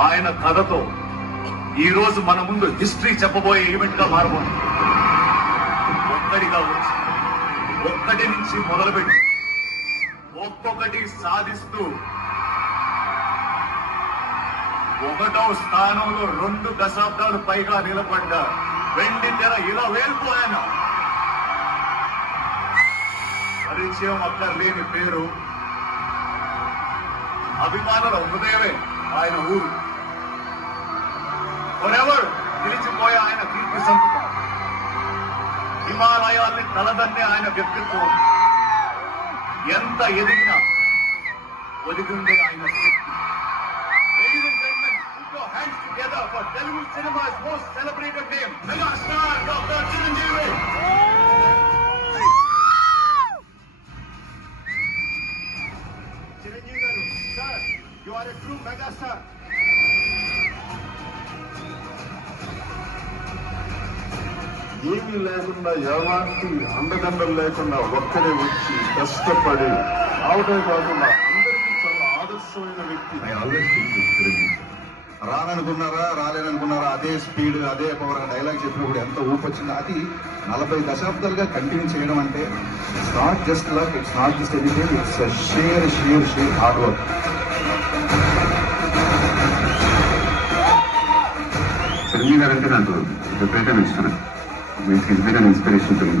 ఆయన కథతో ఈ రోజు మన ముందు హిస్టరీ చెప్పబోయే ఈవెంట్ గా మారబోతుంది. ఒక్కడిగా వచ్చి ఒక్కటి నుంచి మొదలుపెట్టి ఒక్కొక్కటి సాధిస్తూ 1వ స్థానంలో 2 దశాబ్దాలు పైగా నిలబడ్డ వెండి తెర ఇలా వేల్పోయాను. పరిచయం అక్కర్లేని పేరు, అభిమానుల హృదయమే ఆయన ఊరు. ఫరెవర్ నిలిచిపోయే ఆయన కీర్తి సంపుటం, హిమాలయాల్ని తలదన్నే ఆయన వ్యక్తిత్వం, ఎంత ఎదిగినా ఒదిగిందే ఆయన శక్తి. Ladies and gentlemen, put your hands together for Telugu cinema's most celebrated name, megastar Dr. Chiranjeevi. Chiranjeevi garu, sir, you are a true megastar. ఏమీ లేకుండా ఎలాంటి అండదండలు లేకుండా ఒక్కడే వచ్చి కష్టపడి రావటమే కాకుండా అందరికీ చాలా ఆదర్శమైన వ్యక్తి. రాననుకున్నారా రాలేననుకున్నారా అదే స్పీడ్ అదే పవర్ డైలాగ్ చెప్పినప్పుడు ఎంత ఊపు వచ్చిందో అది 40 దశాబ్దాలుగా కంటిన్యూ చేయడం అంటే it's not just luck, it's not just anything, it's share hard work. Chiranjeevi గారు అంటే నాకు విపరీతంగా ఇష్టం. He's been an inspiration to me.